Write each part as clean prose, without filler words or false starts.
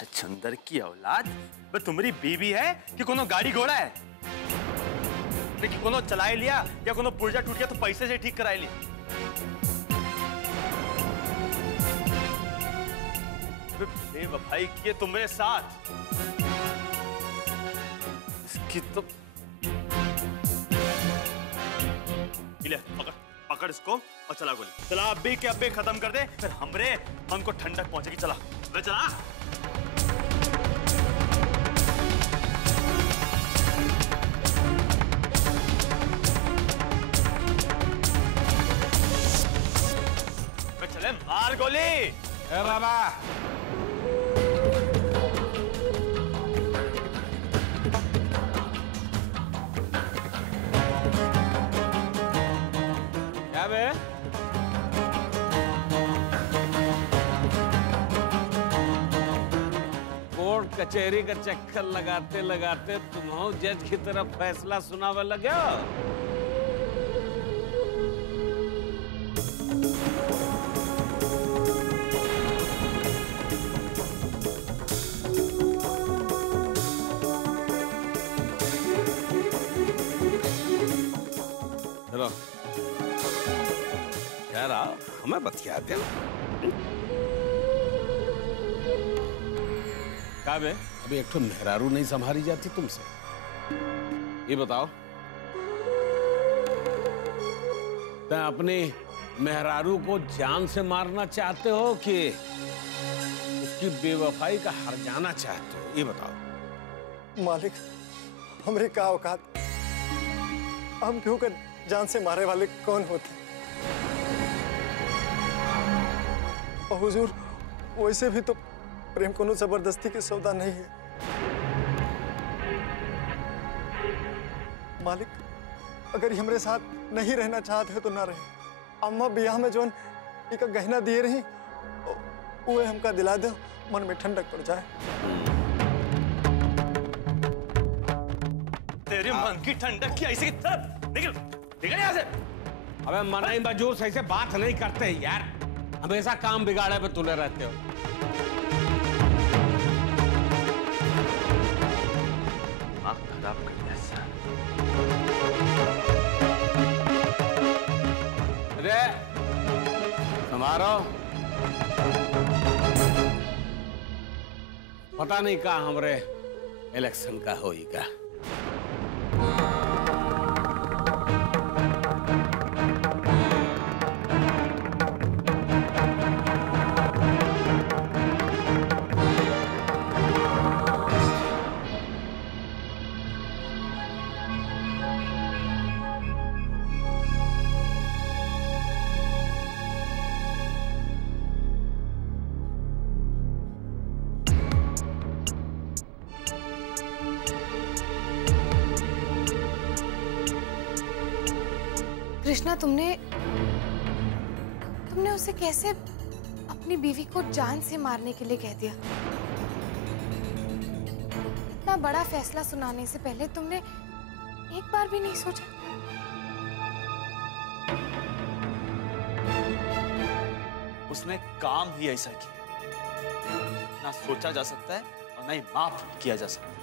छछुंदर की औलाद बे तुम्हारी बीवी है कि कोनो गाड़ी घोड़ा है? कि कोनो चलाए लिया या कोनो पुर्जा टूट गया तो पैसे से ठीक कराए लिया? बेवफाई किए तुम्हारे साथ, इसकी तो पकड़ पकड़ इसको और चला गोली। चला अब्बे के अब्बे खत्म कर दे, फिर हमरे मन को ठंडक पहुंचेगी। चला बे चला। बे चले मार गोली। ए बाबा क्या बे? कोर्ट कचहरी का चक्कर लगाते लगाते तुम हो जज की तरफ फैसला सुनावे लगे हो? चलो यार आओ हमें बतिया दे। क्या बे अभी एक तो मेहरारू नहीं संभाली जाती तुमसे? ये बताओ तुम अपनी मेहरारू को जान से मारना चाहते हो कि उसकी बेवफाई का हर्जाना चाहते हो? ये बताओ। मालिक हमरे का औकात, हम क्यों कर जान से मारे वाले कौन होते? और हुजूर वैसे भी तो प्रेम कोनो जबरदस्ती के सौदा नहीं है। मालिक अगर हमरे साथ नहीं रहना चाहते हो तो ना रहे। अम्मा बियाह में जोन एक गहना दिए रही वो हमका दिला दो, मन में ठंडक पड़ जाए। तेरे मन की ठंडक की ऐसे निकल निकल यहाँ से। अबे मनाई मजूस ऐसे बात नहीं करते यार, हमेशा काम बिगाड़े पे तुले रहते हो। आँख खराब कर दिया सर। अरे हमारा पता नहीं का हमरे इलेक्शन का होएगा। कृष्णा तुमने उसे कैसे अपनी बीवी को जान से मारने के लिए कह दिया? इतना बड़ा फैसला सुनाने से पहले तुमने एक बार भी नहीं सोचा? उसने काम ही ऐसा किया, ना सोचा जा सकता है और ना ही माफ किया जा सकता है।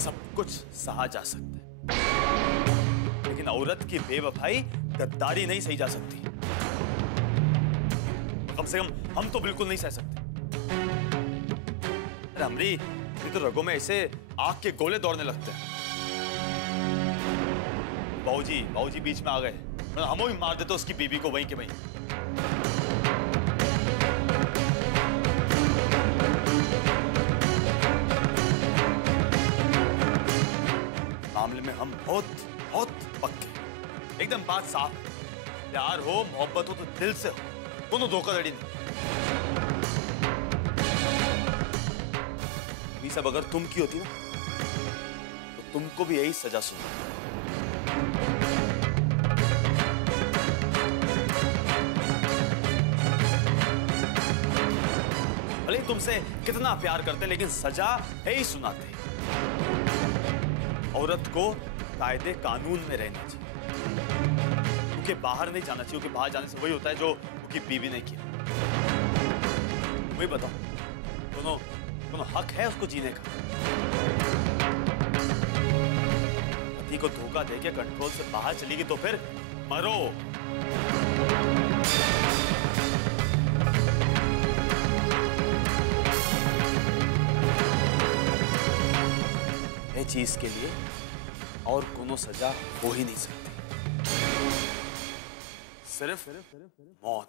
सब कुछ सहा जा सकता है, लेकिन औरत की बेवफाई, गद्दारी नहीं सही जा सकती। कम से कम हम तो बिल्कुल नहीं सह सकते। अरे हमरी ये तो रगों में ऐसे आग के गोले दौड़ने लगते हैं। बाबूजी बीच में आ गए, हम ही मार देते उसकी बीबी को वहीं के वहीं। मामले में हम बहुत पक्के, एकदम बात साफ। प्यार हो मोहब्बत हो तो दिल से हो, दोनों धोखाधड़ी नहीं। ये सब अगर तुम की होती ना तो तुमको भी यही सजा सुना। भले तुमसे कितना प्यार करते लेकिन सजा है ही सुनाते। औरत को कायदे कानून में रहना चाहिए, उनके बाहर नहीं जाना चाहिए, उनके बाहर जाने से वही होता है जो उनकी बीवी ने किया। वही बताओ, दोनों दोनों हक है उसको जीने का। पति को धोखा देके कंट्रोल से बाहर चलेगी तो फिर मरो। ये चीज के लिए और कोनो सजा हो ही नहीं सकती, सिर्फ मौत।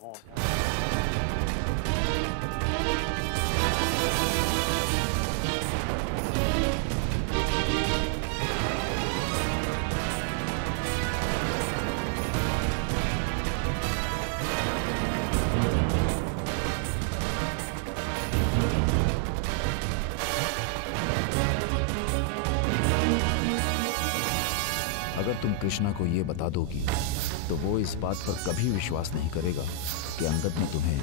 अगर तुम कृष्णा को ये बता दोगी तो वो इस बात पर कभी विश्वास नहीं करेगा कि अंगद ने तुम्हें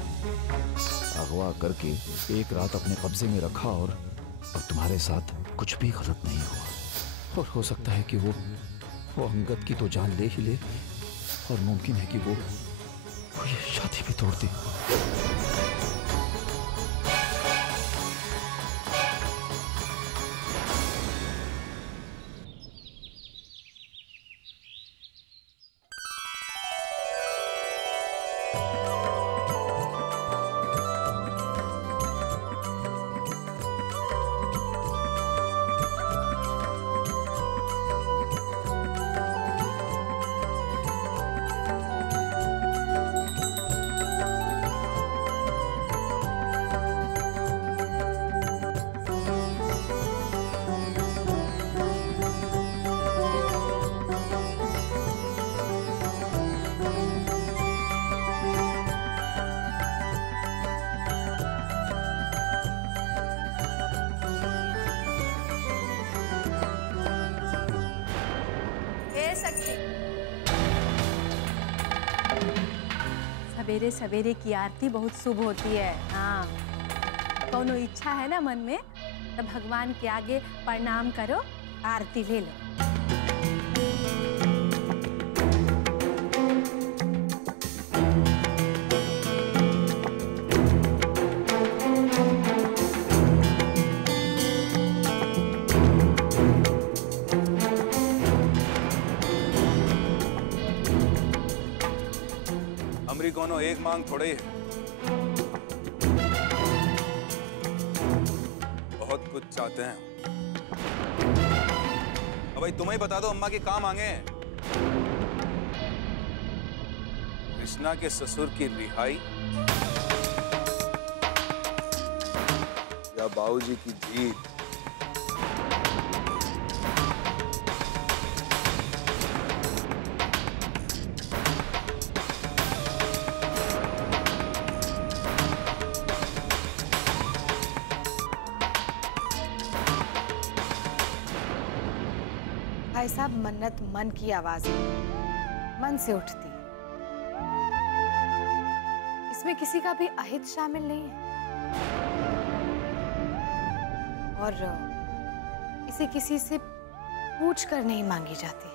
अगवा करके एक रात अपने कब्जे में रखा और तुम्हारे साथ कुछ भी गलत नहीं हुआ। और हो सकता है कि वो अंगद की तो जान ले ही ले, और मुमकिन है कि वो ये शादी भी तोड़ दे। सवेरे सवेरे की आरती बहुत शुभ होती है। हाँ, कोनो इच्छा है ना मन में तो भगवान के आगे प्रणाम करो, आरती ले लो। हमरी कोनो एक मांग थोड़े है, बहुत कुछ चाहते हैं। अब भाई तुम्हें ही बता दो अम्मा के काम मांगे हैं। कृष्णा के ससुर की रिहाई या बाबूजी की जीत। भाई साहब, मन्नत मन की आवाज है, मन से उठती है। इसमें किसी का भी अहित शामिल नहीं है और इसे किसी से पूछ कर नहीं मांगी जाती।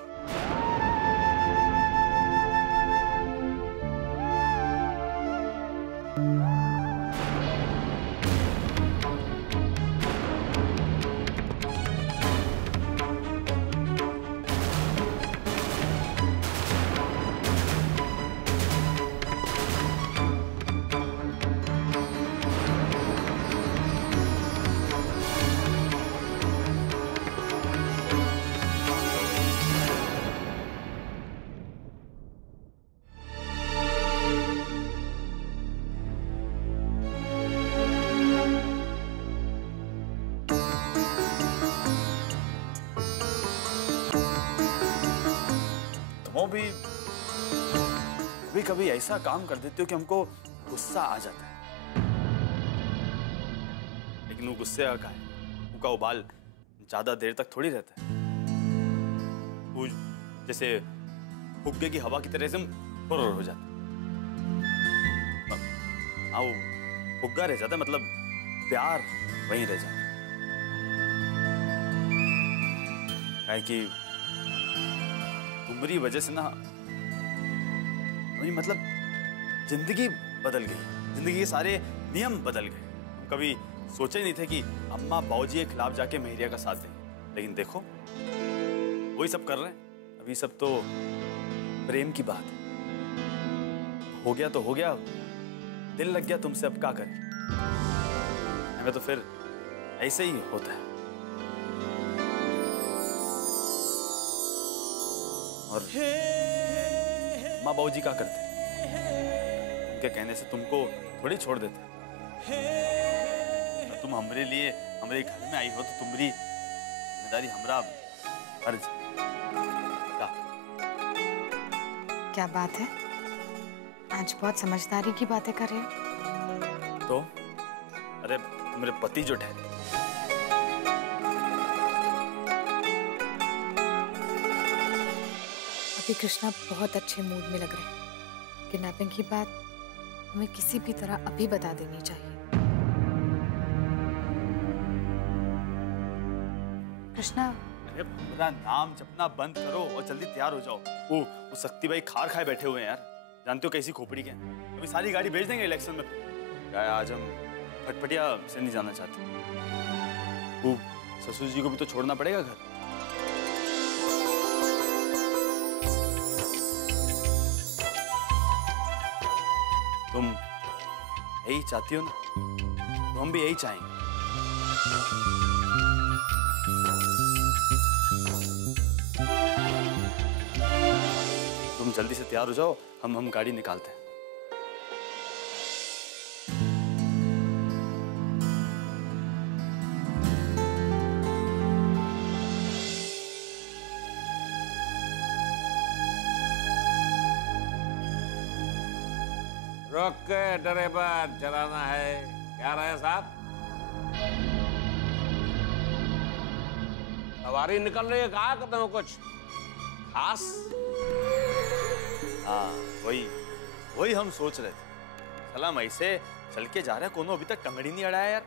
भी कभी कभी ऐसा काम कर देते हो कि हमको गुस्सा आ जाता है, लेकिन वो गुस्से का है, उनका उबाल ज्यादा देर तक थोड़ी रहता है। वो जैसे फुग्गे की हवा की तरह से फुर्र हो जाता है। हाँ, वो फुग्गा रह जाता है, मतलब प्यार वहीं रह जाता है। कि तुम्हारी वजह से ना वही मतलब जिंदगी बदल गई, जिंदगी के सारे नियम बदल गए। हम कभी सोचे ही नहीं थे कि अम्मा बाबूजी के खिलाफ जाके मेहरिया का साथ दें, लेकिन देखो वही सब कर रहे हैं। अभी सब तो प्रेम की बात है। हो गया तो हो गया, दिल लग गया तुमसे, अब क्या करें। हमें तो फिर ऐसे ही होता है। और माँ बाबूजी क्या करते, उनके कहने से तुमको थोड़ी छोड़ देते। तुम हमारे लिए हमारे घर में आई हो तो तुम्हारी जिम्मेदारी हमारा फर्ज। क्या बात है, आज बहुत समझदारी की बातें कर रहे हो। तो अरे मेरे पति जो ठहरे, अभी कृष्णा बहुत अच्छे मूड में लग रहे हैं। किडनैपिंग की बात हमें किसी भी तरह अभी बता देनी चाहिए। कृष्णा, अरे मेरा नाम जपना बंद करो और जल्दी तैयार हो जाओ। वो शक्ति भाई खार खाए बैठे हुए हैं यार, जानते हो कैसी खोपड़ी के हैं। अभी सारी गाड़ी भेज देंगे इलेक्शन में। क्या है, आज हम फटफटिया से नहीं जाना चाहते। वो ससुर जी को भी तो छोड़ना पड़ेगा घर। तुम यही चाहती हो ना, तो हम भी यही चाहेंगे। तुम जल्दी से तैयार हो जाओ, हम गाड़ी निकालते हैं। रोक के ड्राइवर, चलाना है। क्या रहे साहब? सवारी निकल रही है, कहा करते हो कुछ खास? हाँ वही हम सोच रहे थे। सलाम ऐसे चल के जा रहा है, कोनो अभी तक टंगड़ी नहीं अड़ाया यार।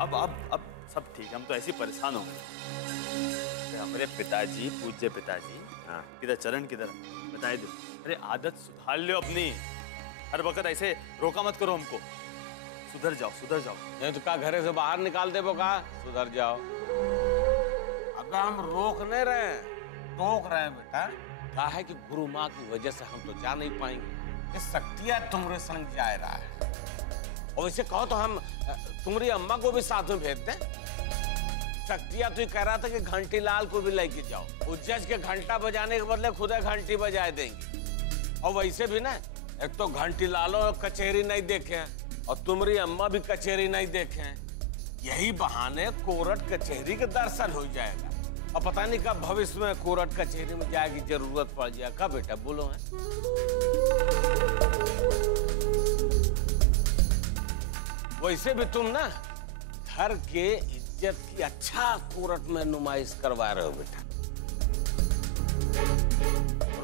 अब सब ठीक है, हम तो ऐसे परेशान हो गए। हमारे पिताजी, पूज्य पिताजी, किधर चरण किधर बताए दो। अरे आदत सुधार लो अपनी, हर वक्त ऐसे रोका मत करो हमको। सुधर जाओ सुधर जाओ। नहीं तो क्या घरे से बाहर निकाल दे वो, कहा सुधर जाओ। अब हम रोक नहीं रहे हैं, टोक रहे हैं बेटा। कहा है कि गुरु माँ की वजह से हम तो जा नहीं पाएंगे, ये शक्तियाँ तुम्हारे संग जा रहा है। और वैसे कहो तो हम तुम्हारी अम्मा को भी साथ में भेज दें। शक्तियाँ तो कह रहा था कि घंटी लाल को भी लेके जाओ, उज्जज के घंटा बजाने के बदले खुद घंटी बजा देंगे। और वैसे भी ना, एक तो घंटी लालो कचहरी नहीं देखे हैं और तुम्हारी अम्मा भी कचहरी नहीं देखे हैं। यही बहाने कोर्ट कचहरी के दर्शन हो जाएगा। और पता नहीं कब भविष्य में कोर्ट कचहरी में जाए की जरूरत पड़ जाए। कब बेटा बोलो है? वैसे भी तुम ना घर के इज्जत की अच्छा कोर्ट में नुमाइश करवा रहे हो बेटा।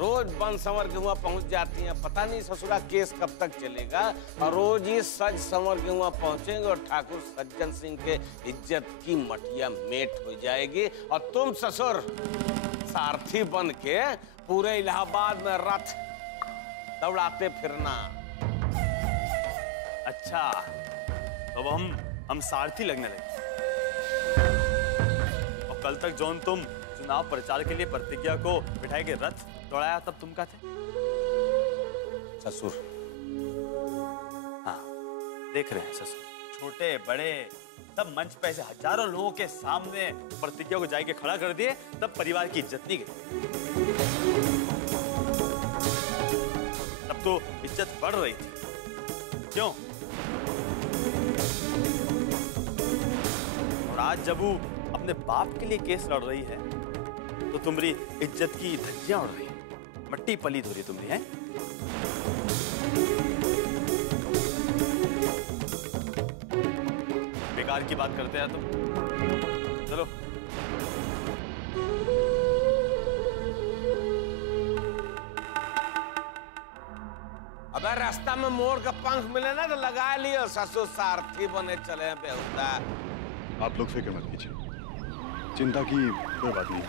रोज बन संवर के वहां पहुंच जाती हैं, पता नहीं ससुरा केस कब तक चलेगा। और रोज ही सज संवर के वहां पहुंचेंगे और ठाकुर सज्जन सिंह के इज्जत की मटिया मेट हो जाएगी। और तुम ससुर सारथी बन के पूरे इलाहाबाद में रथ दौड़ाते फिरना। अच्छा, अब हम सारथी लगने लगे। और कल तक जौन तुम चुनाव प्रचार के लिए प्रतिज्ञा को बिठाए के रथ दौड़ाया, तब तुम क्या थे? ससुर। हाँ देख रहे हैं ससुर, छोटे बड़े सब मंच पे ऐसे हजारों लोगों के सामने प्रतिज्ञा को जाके खड़ा कर दिए, तब परिवार की इज्जत नहीं गई। तब तो इज्जत बढ़ रही थी। क्यों? और आज जब वो अपने बाप के लिए केस लड़ रही है तो तुम्हारी इज्जत की धज्जियां उड़ रही है, मट्टी पलीत हो रही तुम्हारी है। बेकार की बात करते हैं तुम। चलो अबे रास्ता में मोर का पंख मिले ना तो लगा लियो, ससुर सारथी बने चले बेहुदा। आप लोग फिक्र मत कीजिए, चिंता की कोई बात नहीं।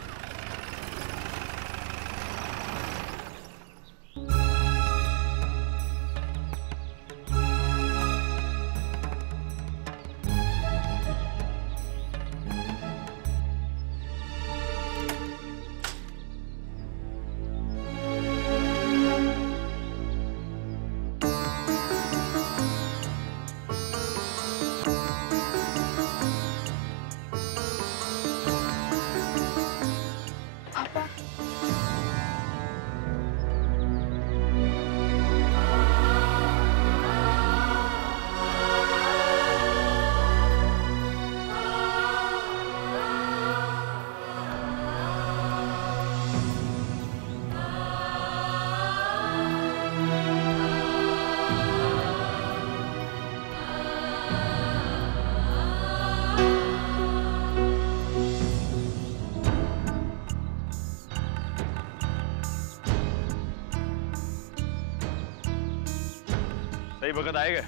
सही वक्त आएगा।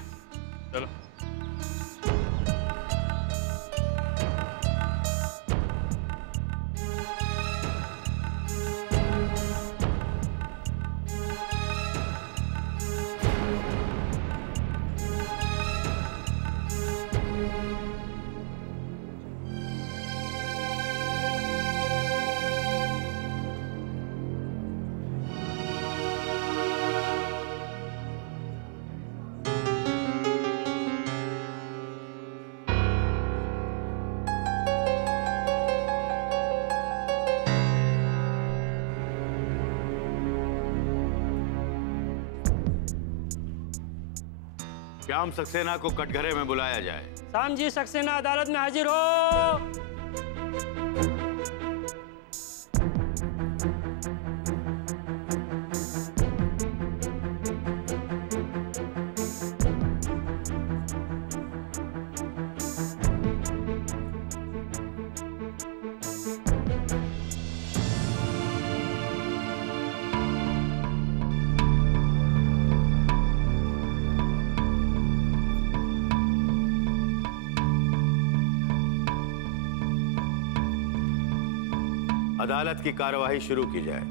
चलो। श्याम सक्सेना को कटघरे में बुलाया जाए। श्याम जी सक्सेना अदालत में हाजिर हो। अदालत की कार्यवाही शुरू की जाए।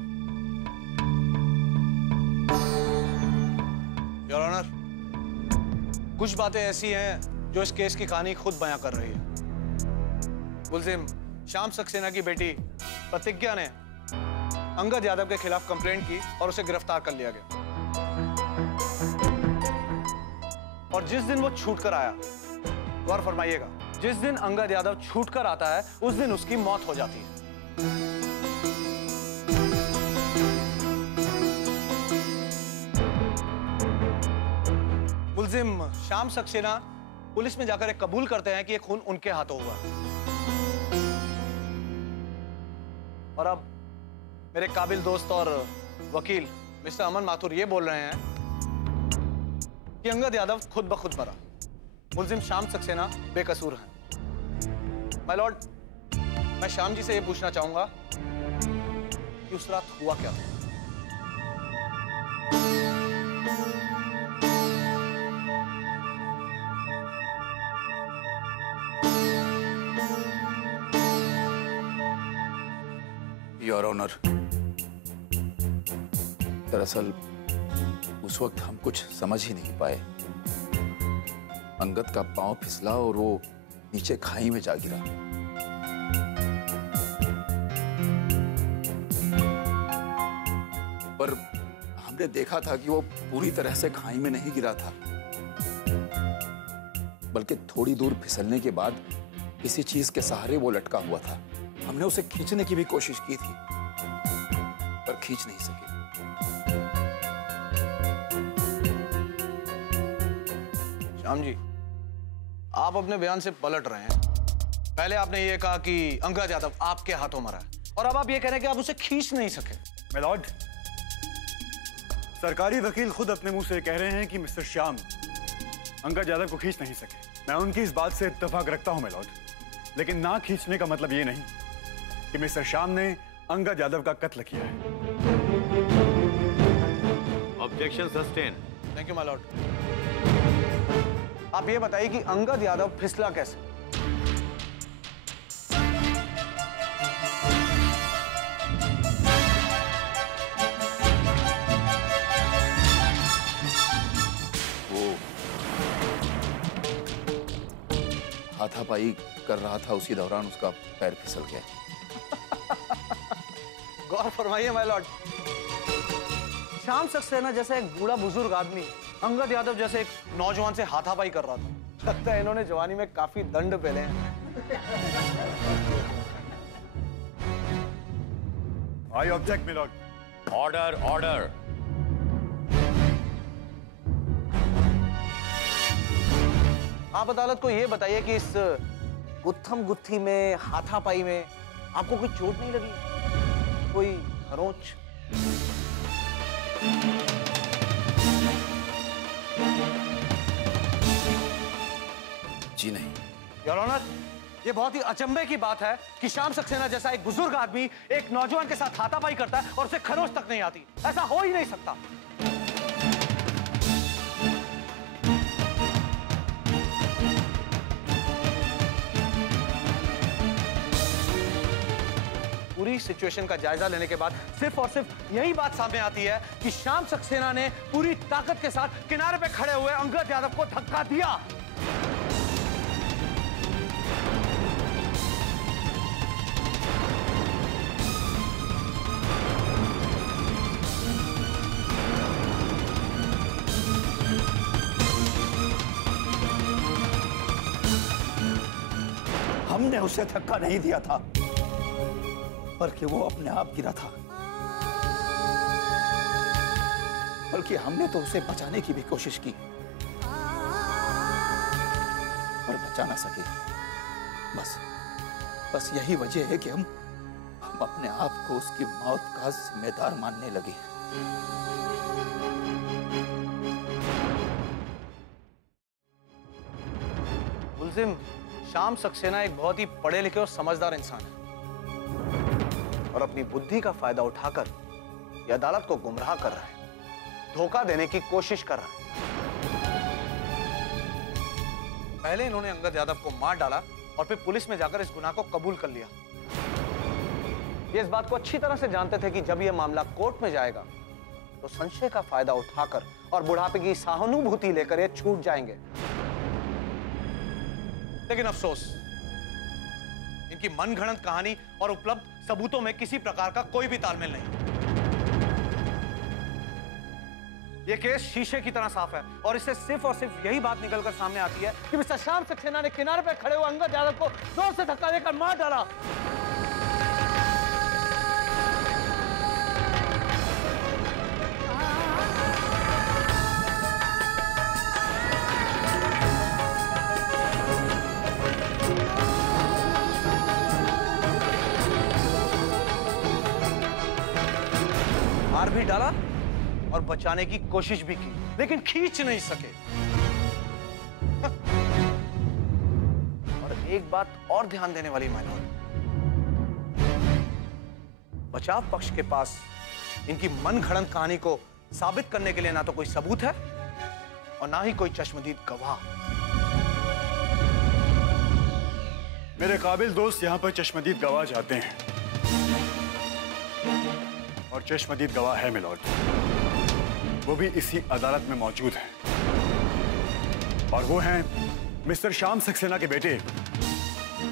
योर ऑनर, कुछ बातें ऐसी हैं जो इस केस की कहानी खुद बयां कर रही है। मुलजिम श्याम सक्सेना की बेटी प्रतिज्ञा ने अंगद यादव के खिलाफ कंप्लेंट की और उसे गिरफ्तार कर लिया गया। और जिस दिन वो छूट कर आया, गौर फरमाइएगा, जिस दिन अंगद यादव छूट कर आता है उस दिन उसकी मौत हो जाती है। मुल्जिम श्याम सक्सेना पुलिस में जाकर कबूल करते हैं कि ये खून उनके हाथों हुआ। और अब मेरे काबिल दोस्त और वकील मिस्टर अमन माथुर ये बोल रहे हैं कि अंगद यादव खुद ब खुद मरा, मुल्जिम श्याम सक्सेना बेकसूर हैं। माय लॉर्ड, मैं श्याम जी से ये पूछना चाहूंगा कि उस रात हुआ क्या था? योर ऑनर, दरअसल उस वक्त हम कुछ समझ ही नहीं पाए। अंगद का पांव फिसला और वो नीचे खाई में जा गिरा। पर हमने देखा था कि वो पूरी तरह से खाई में नहीं गिरा था, बल्कि थोड़ी दूर फिसलने के बाद किसी चीज के सहारे वो लटका हुआ था। हमने उसे खींचने की भी कोशिश की थी, पर खींच नहीं सके। श्याम जी, आप अपने बयान से पलट रहे हैं। पहले आपने ये कहा कि अंगद यादव आपके हाथों मरा है, और अब आप ये कह रहे हैं कि आप उसे खींच नहीं सके। माय लॉर्ड, सरकारी वकील खुद अपने मुंह से कह रहे हैं कि मिस्टर श्याम अंगद यादव को खींच नहीं सके। मैं उनकी इस बात से इत्तेफाक रखता हूं माय लॉर्ड, लेकिन ना खींचने का मतलब ये नहीं कि मिस्टर श्याम ने अंगद यादव का कत्ल किया है। Objection sustain. Thank you my Lord. आप ये बताइए कि अंगद यादव फिसला कैसे? हाथापाई कर रहा था, उसी दौरान उसका पैर फिसल गया। गौर फरमाइए माय लॉर्ड, श्याम सक्सेना जैसा एक बूढ़ा बुजुर्ग आदमी अंगद यादव जैसे एक नौजवान से हाथापाई कर रहा था। लगता है इन्होंने जवानी में काफी दंड पेले हैं। I object my Lord. Order, order. आप अदालत को ये बताइए कि इस गुत्थम गुत्थी में, हाथापाई में आपको कोई चोट नहीं लगी? कोई खरोंच? जी नहीं। योर ऑनर, ये बहुत ही अचंभे की बात है कि श्याम सक्सेना जैसा एक बुजुर्ग आदमी एक नौजवान के साथ हाथापाई करता है और उसे खरोंच तक नहीं आती। ऐसा हो ही नहीं सकता। पूरी सिचुएशन का जायजा लेने के बाद सिर्फ और सिर्फ यही बात सामने आती है कि श्याम सक्सेना ने पूरी ताकत के साथ किनारे पे खड़े हुए अंगद यादव को धक्का दिया। हमने उसे धक्का नहीं दिया था, बल्कि वो अपने आप गिरा था। बल्कि हमने तो उसे बचाने की भी कोशिश की, पर बचा ना सके। बस यही वजह है कि हम अपने आप को उसकी मौत का जिम्मेदार मानने लगे। मुल्जिम श्याम सक्सेना एक बहुत ही पढ़े लिखे और समझदार इंसान है और अपनी बुद्धि का फायदा उठाकर ये अदालत को गुमराह कर रहा है, धोखा देने की कोशिश कर रहा है। पहले इन्होंने अंगद यादव को मार डाला और फिर पुलिस में जाकर इस गुनाह को कबूल कर लिया। ये इस बात को अच्छी तरह से जानते थे कि जब यह मामला कोर्ट में जाएगा तो संशय का फायदा उठाकर और बुढ़ापे की सहानुभूति लेकर ये छूट जाएंगे। लेकिन अफसोस, इनकी मनगढ़ंत कहानी और उपलब्ध सबूतों में किसी प्रकार का कोई भी तालमेल नहीं। यह केस शीशे की तरह साफ है और इससे सिर्फ और सिर्फ यही बात निकलकर सामने आती है कि मिस्टर श्याम सक्सेना ने किनारे पर खड़े हुए अंगद यादव को जोर से धक्का देकर मार डाला। मार भी डाला और बचाने की कोशिश भी की, लेकिन खींच नहीं सके। और एक बात और ध्यान देने वाली माय लॉर्ड, बचाव पक्ष के पास इनकी मनगढ़ंत कहानी को साबित करने के लिए ना तो कोई सबूत है और ना ही कोई चश्मदीद गवाह। मेरे काबिल दोस्त यहाँ पर चश्मदीद गवाह चाहते हैं और चश्मदीद गवाह है मिलॉर्ड, वो भी इसी अदालत में मौजूद हैं और वो हैं मिस्टर श्याम सक्सेना के बेटे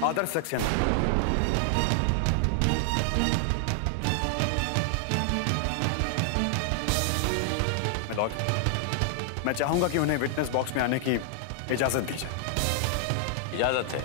आदर्श सक्सेना। मिलॉर्ड, मैं चाहूंगा कि उन्हें विटनेस बॉक्स में आने की इजाजत दी जाए। इजाजत है।